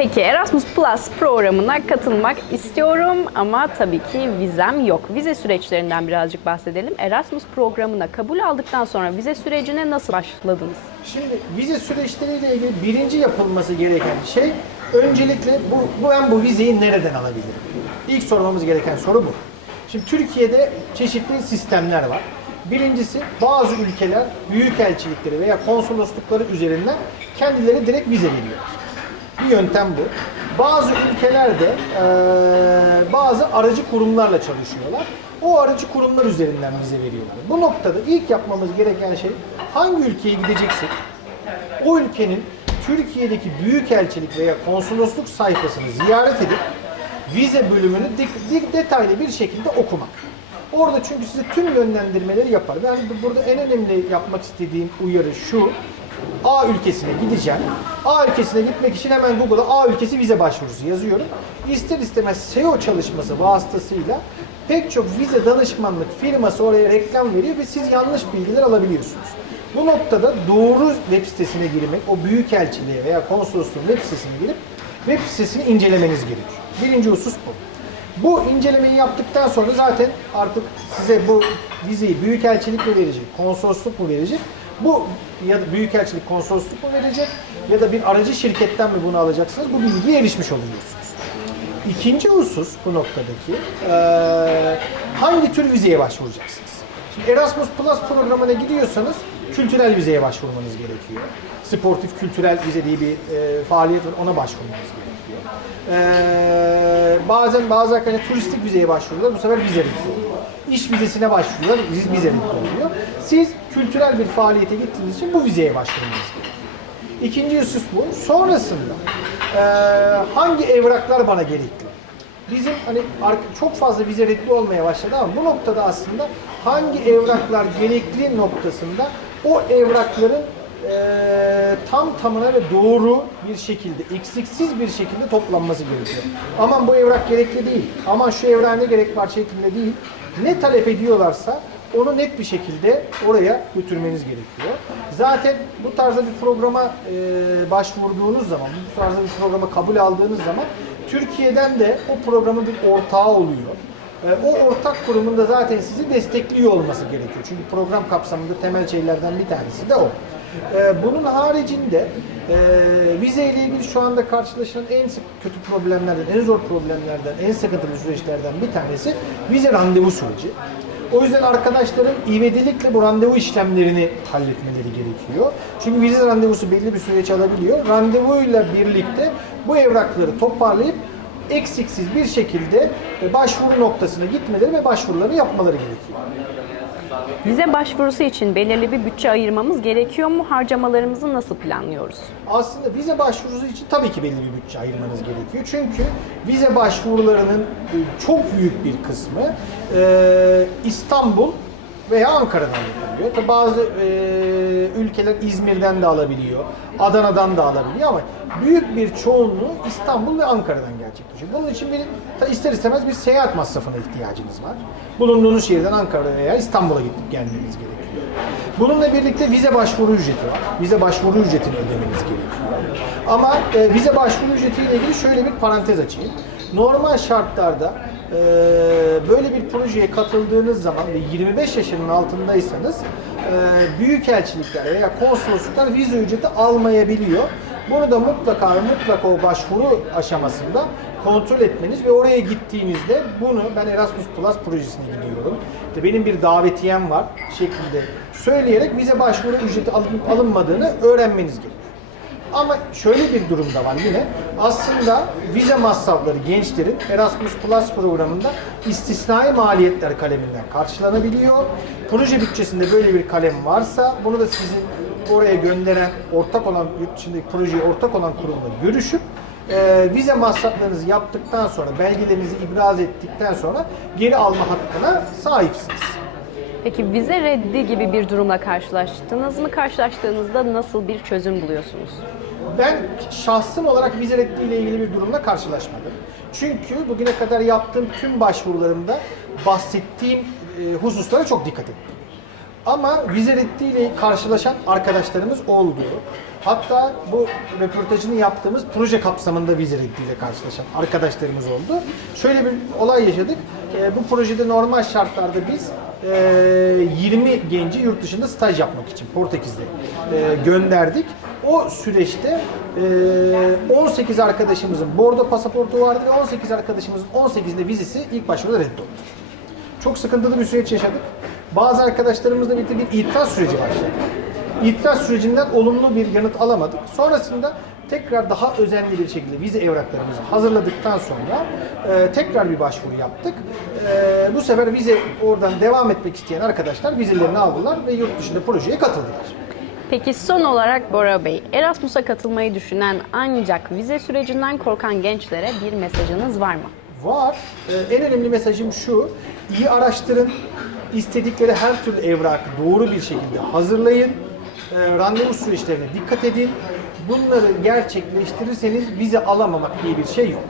Peki Erasmus Plus programına katılmak istiyorum ama tabii ki vizem yok. Vize süreçlerinden birazcık bahsedelim. Erasmus programına kabul aldıktan sonra vize sürecine nasıl başladınız? Şimdi vize süreçleriyle ilgili birinci yapılması gereken şey öncelikle bu, bu ben bu vizeyi nereden alabilirim? İlk sormamız gereken soru bu. Şimdi Türkiye'de çeşitli sistemler var. Birincisi bazı ülkeler büyükelçilikleri veya konsoloslukları üzerinden kendileri direkt vize veriyorlar. Bir yöntem bu. Bazı ülkelerde eee, bazı aracı kurumlarla çalışıyorlar. O aracı kurumlar üzerinden vize veriyorlar. Bu noktada ilk yapmamız gereken şey hangi ülkeye gideceksek o ülkenin Türkiye'deki büyükelçilik veya konsolosluk sayfasını ziyaret edip vize bölümünü de- de- detaylı bir şekilde okumak. Orada çünkü size tüm yönlendirmeleri yapar. Ben bu- burada en önemli yapmak istediğim uyarı şu. A ülkesine gideceğim. A ülkesine gitmek için hemen Google'a A ülkesi vize başvurusu yazıyorum. İster istemez SEO çalışması vasıtasıyla pek çok vize danışmanlık firması oraya reklam veriyor ve siz yanlış bilgiler alabiliyorsunuz. Bu noktada doğru web sitesine girmek, o büyükelçiliğe veya konsolosluğun web sitesine girip web sitesini incelemeniz gerekiyor. Birinci husus bu. Bu incelemeyi yaptıktan sonra zaten artık size bu vizeyi büyükelçilik mi verecek, konsolosluk mu verecek? Bu ya da büyükelçilik konsolosluk mu verecek ya da bir aracı şirketten mi bunu alacaksınız? Bu bilgiye erişmiş oluyorsunuz. İkinci husus bu noktadaki eee, hangi tür vizeye başvuracaksınız? Şimdi Erasmus Plus programına gidiyorsanız kültürel vizeye başvurmanız gerekiyor. Sportif kültürel vize diye bir eee, faaliyet var ona başvurmanız gerekiyor. Eee, bazen bazı arkadaşlar turistik vizeye başvuruyorlar bu sefer vize reddi İş vizesine başvuruyorlar vize vize oluyor. Siz kültürel bir faaliyete gittiğiniz için bu vizeye başvurmanız gerekiyor. İkinci husus bu. Sonrasında eee, hangi evraklar bana gerekli? Bizim hani çok fazla vize reddi olmaya başladı ama bu noktada aslında hangi evraklar gerekli noktasında o evrakların eee, tam tamına ve doğru bir şekilde, eksiksiz bir şekilde toplanması gerekiyor. Aman bu evrak gerekli değil, aman şu evrağa ne gerek var şeklinde değil. Ne talep ediyorlarsa onu net bir şekilde oraya götürmeniz gerekiyor. Zaten bu tarzda bir programa e, başvurduğunuz zaman, bu tarzda bir programa kabul aldığınız zaman Türkiye'den de o programın bir ortağı oluyor. E, o ortak kurumun da zaten sizi destekliyor olması gerekiyor. Çünkü program kapsamında temel şeylerden bir tanesi de o. E, bunun haricinde e, vize ile ilgili şu anda karşılaşılan en sık kötü problemlerden, en zor problemlerden, en sıkıntılı süreçlerden bir tanesi vize randevu süreci. O yüzden arkadaşların ivedilikle bu randevu işlemlerini halletmeleri gerekiyor. Çünkü vize randevusu belli bir süreç alabiliyor. Randevuyla birlikte bu evrakları toparlayıp eksiksiz bir şekilde e, başvuru noktasına gitmeleri ve başvuruları yapmaları gerekiyor. Vize başvurusu için belirli bir bütçe ayırmamız gerekiyor mu? Harcamalarımızı nasıl planlıyoruz? Aslında vize başvurusu için tabii ki belli bir bütçe ayırmanız gerekiyor. Çünkü vize başvurularının e, çok büyük bir kısmı e, İstanbul veya Ankara'dan yapılıyor. Bazı e, ülkeler İzmir'den de alabiliyor, Adana'dan da alabiliyor ama büyük bir çoğunluğu İstanbul ve Ankara'dan gerçekleşiyor. Bunun için bir ister istemez bir seyahat masrafına ihtiyacınız var. Bulunduğunuz şehirden Ankara veya İstanbul'a gidip gelmeniz gerekiyor. Bununla birlikte vize başvuru ücreti var. Vize başvuru ücretini ödemeniz gerekiyor. Ama e, vize başvuru ücretiyle ilgili şöyle bir parantez açayım. Normal şartlarda e, böyle bir projeye katıldığınız zaman ve 25 yaşının altındaysanız e, büyükelçilikler veya konsolosluklar vize ücreti almayabiliyor. Bunu da mutlaka ve mutlaka o başvuru aşamasında kontrol etmeniz ve oraya gittiğinizde bunu ben Erasmus Plus projesine gidiyorum. İşte benim bir davetiyem var şeklinde söyleyerek vize başvuru ücreti alın- alınmadığını öğrenmeniz gerekiyor. Ama şöyle bir durum da var yine. Aslında vize masrafları gençlerin Erasmus Plus programında istisnai maliyetler kaleminden karşılanabiliyor. Proje bütçesinde böyle bir kalem varsa bunu da sizin oraya gönderen ortak olan yurt dışındaki projeye ortak olan kurumla görüşüp e, vize masraflarınızı yaptıktan sonra belgelerinizi ibraz ettikten sonra geri alma hakkına sahipsiniz. Peki vize reddi gibi bir durumla karşılaştınız mı? Karşılaştığınızda nasıl bir çözüm buluyorsunuz? Ben şahsım olarak vize reddiyle ilgili bir durumla karşılaşmadım. Çünkü bugüne kadar yaptığım tüm başvurularımda bahsettiğim e, hususlara çok dikkat ettim. Ama vize reddiyle karşılaşan arkadaşlarımız oldu. Hatta bu röportajını yaptığımız proje kapsamında vize reddiyle karşılaşan arkadaşlarımız oldu. Şöyle bir olay yaşadık. Ee, bu projede normal şartlarda biz e, 20 genci yurt dışında staj yapmak için Portekiz'de e, gönderdik. O süreçte e, 18 arkadaşımızın bordo pasaportu vardı ve 18 arkadaşımızın 18'inde vizesi ilk başvuruda reddoldu. Çok sıkıntılı bir süreç yaşadık. Bazı arkadaşlarımızla birlikte bir itiraz süreci başladı. İtiraz sürecinden olumlu bir yanıt alamadık. Sonrasında tekrar daha özenli bir şekilde vize evraklarımızı hazırladıktan sonra e, tekrar bir başvuru yaptık. E, bu sefer vize oradan devam etmek isteyen arkadaşlar vizelerini aldılar ve yurt dışında projeye katıldılar. Peki son olarak Bora Bey, Erasmus'a katılmayı düşünen ancak vize sürecinden korkan gençlere bir mesajınız var mı? Var. Ee, en önemli mesajım şu. iyi araştırın. istedikleri her türlü evrakı doğru bir şekilde hazırlayın. Ee, randevu süreçlerine dikkat edin. Bunları gerçekleştirirseniz vize alamamak diye bir şey yok.